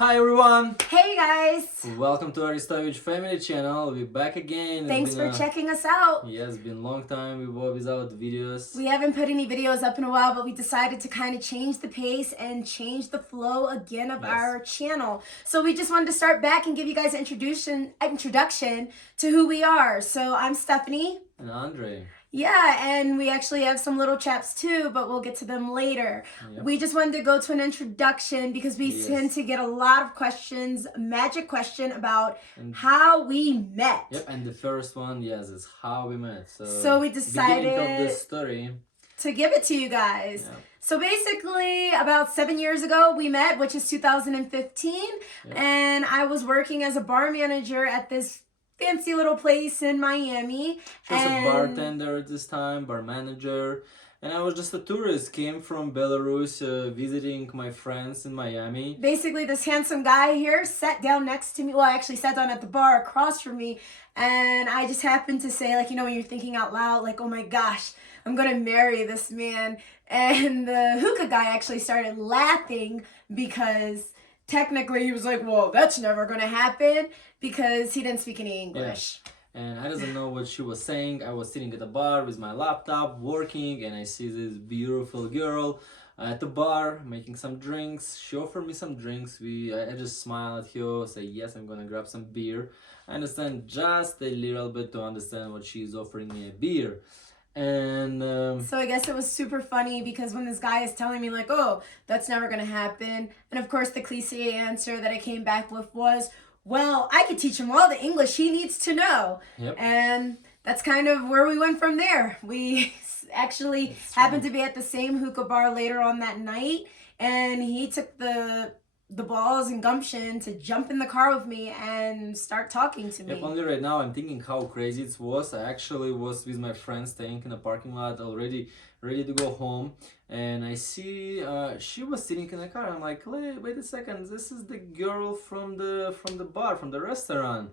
Hi everyone! Hey guys! Welcome to Arestovich family channel. We're back again. Thanks for checking us out. Yes, it's been a long time without videos. We haven't put any videos up in a while, but we decided to kind of change the pace and change the flow again of our channel. So we just wanted to start back and give you guys an introduction to who we are. So I'm Stephanie. And Andre. Yeah, and we actually have some little chaps too, but we'll get to them later. Yep. We just wanted to go to an introduction because we tend to get a lot of questions, magic question about how we met. Yep, and the first one, is how we met. So we decided beginning of the story to give it to you guys. Yep. So basically, about 7 years ago, we met, which is 2015, and I was working as a bar manager at this fancy little place in Miami. She was a bartender at this time, bar manager, and I was just a tourist, came from Belarus, visiting my friends in Miami. Basically, this handsome guy here sat down next to me, well, I actually sat down at the bar across from me, and I just happened to say, like, you know, when you're thinking out loud, like, oh my gosh, I'm gonna marry this man, and the hookah guy actually started laughing because technically he was like, well, that's never gonna happen, because he didn't speak any English. Yeah. And I didn't know what she was saying. I was sitting at the bar with my laptop working, and I see this beautiful girl at the bar making some drinks. She offered me some drinks. I just smile at her, say yes, I'm gonna grab some beer. I understand just a little bit to understand what she's offering me a beer. And so I guess it was super funny because when this guy is telling me like, oh, that's never gonna happen, and of course the cliche answer that I came back with was, well, I could teach him all the English he needs to know. Yep. And that's kind of where we went from there. We actually happened to be at the same hookah bar later on that night, and he took the balls and gumption to jump in the car with me and start talking to me. Yep, only right now I'm thinking how crazy it was. I actually was with my friend staying in a parking lot already, ready to go home, and I see she was sitting in the car. I'm like, wait a second, this is the girl from the bar, from the restaurant.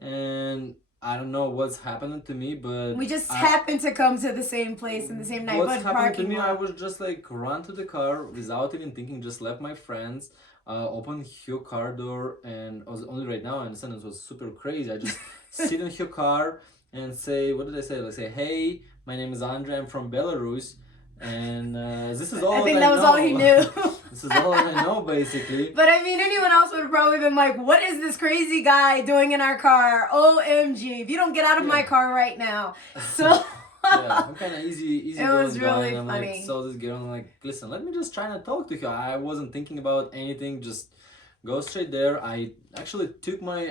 And I don't know what's happening to me, but we just happened to come to the same place in the same night. What's happened to me, I was just like run to the car without even thinking, just left my friends, open her car door, and I was only right now I understand it was super crazy. I just sit in her car and say, what did I say? Like say, hey, my name is Andre, I'm from Belarus, and this is all I think that was all he knew. This is all I know, basically. But I mean, anyone else would have probably been like, what is this crazy guy doing in our car? OMG, if you don't get out of my car right now. So I'm kind of easy it was really guy, and funny. Like, saw this girl and I'm like, listen, let me just try to talk to her. I wasn't thinking about anything, just go straight there. I actually took my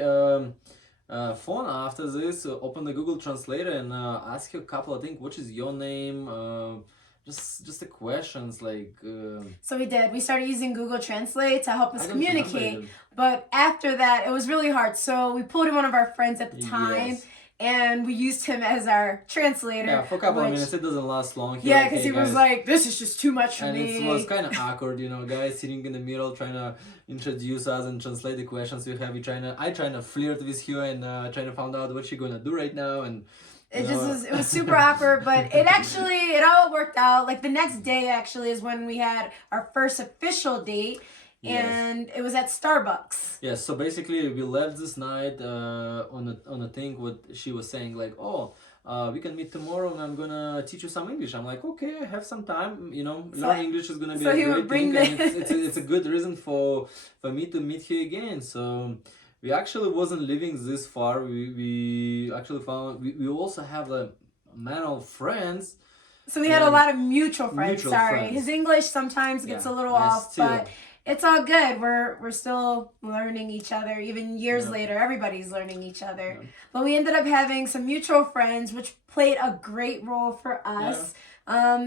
phone after this, opened the Google Translator and asked her a couple of things. What is your name? Just the questions like. So we did. We started using Google Translate to help us communicate. But after that, it was really hard. So we pulled in one of our friends at the time. Yes. And we used him as our translator. Yeah, for a couple of minutes. It doesn't last long. Yeah, because he was like, this is just too much for me. And it was kind of awkward, you know, guys sitting in the middle trying to introduce us and translate the questions we have. I trying to flirt with her and trying to find out what she's going to do right now. And it was super awkward, but it all worked out. Like the next day actually is when we had our first official date. And it was at Starbucks. Yes, so basically we left this night on a thing what she was saying like, oh, we can meet tomorrow and I'm gonna teach you some English. I'm like, okay, I have some time, you know, learning English is gonna be a great thing, and it's a good reason for me to meet you again. So we actually wasn't living this far. We actually found we also have a man of friends. So we had a lot of mutual friends. His English sometimes gets a little off, but it's all good. We're still learning each other. Even years later, everybody's learning each other. Yeah. But we ended up having some mutual friends, which played a great role for us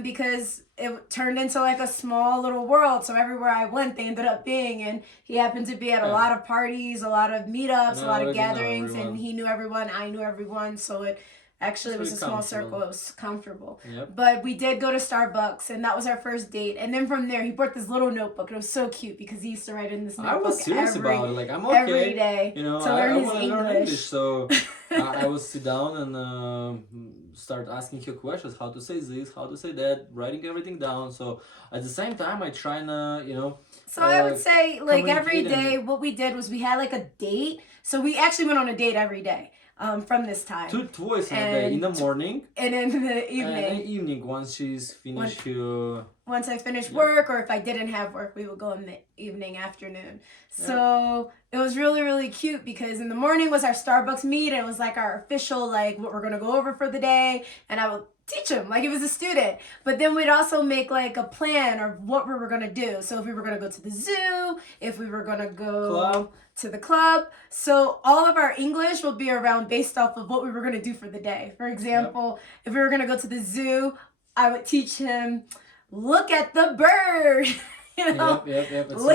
because it turned into like a small little world. So everywhere I went, they ended up being. And he happened to be at a lot of parties, a lot of meetups, a lot of gatherings. And he knew everyone. I knew everyone. So it was a small circle. It was comfortable. Yep. But we did go to Starbucks, and that was our first date. And then from there, he brought this little notebook. It was so cute because he used to write in this notebook. I was serious about it. Like, I'm okay. Every day, you know, to learn his English. So I will sit down and start asking her questions, how to say this, how to say that, writing everything down. So at the same time, I try to, So I would say, like, every communicate day, what we did was we had like a date. So we actually went on a date every day from this time. Twice a day, in the morning and in the and evening. in the evening once she's finished her. Once I finished work, or if I didn't have work, we would go in the evening, afternoon. So it was really, really cute because in the morning was our Starbucks meet, and it was like our official, like, what we're gonna go over for the day, and I would teach him like he was a student. But then we'd also make like a plan of what we were gonna do. So if we were gonna go to the zoo, if we were gonna go to the club. So all of our English will be around based off of what we were gonna do for the day. For example, if we were gonna go to the zoo, I would teach him, look at the bird. Look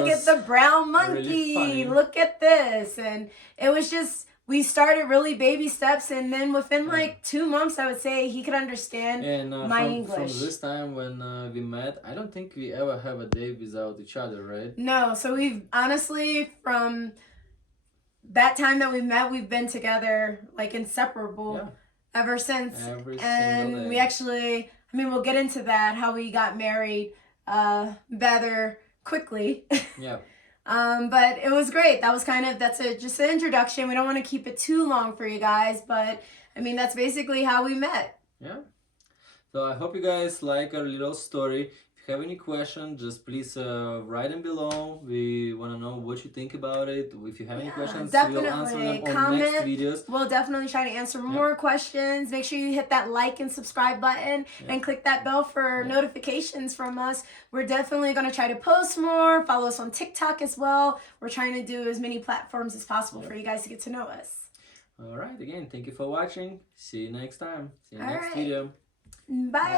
at the brown monkey. Really look at this. And it was just, we started really baby steps, and then within like 2 months, I would say he could understand my English. From this time when we met, I don't think we ever have a day without each other, right? No, so we've honestly, from that time that we met, we've been together like inseparable ever since. Every and single day. We actually, I mean, we'll get into that, how we got married rather quickly. Yeah. But it was great. That was just an introduction. We don't want to keep it too long for you guys, but I mean, that's basically how we met. Yeah. So I hope you guys like our little story. If you have any questions, just please write them below. We want to know what you think about it. If you have any questions, we'll answer them on next videos. We'll definitely try to answer more questions. Make sure you hit that like and subscribe button and click that bell for notifications from us. We're definitely going to try to post more. Follow us on TikTok as well. We're trying to do as many platforms as possible for you guys to get to know us. All right. Again, thank you for watching. See you next time. See you next video. Bye.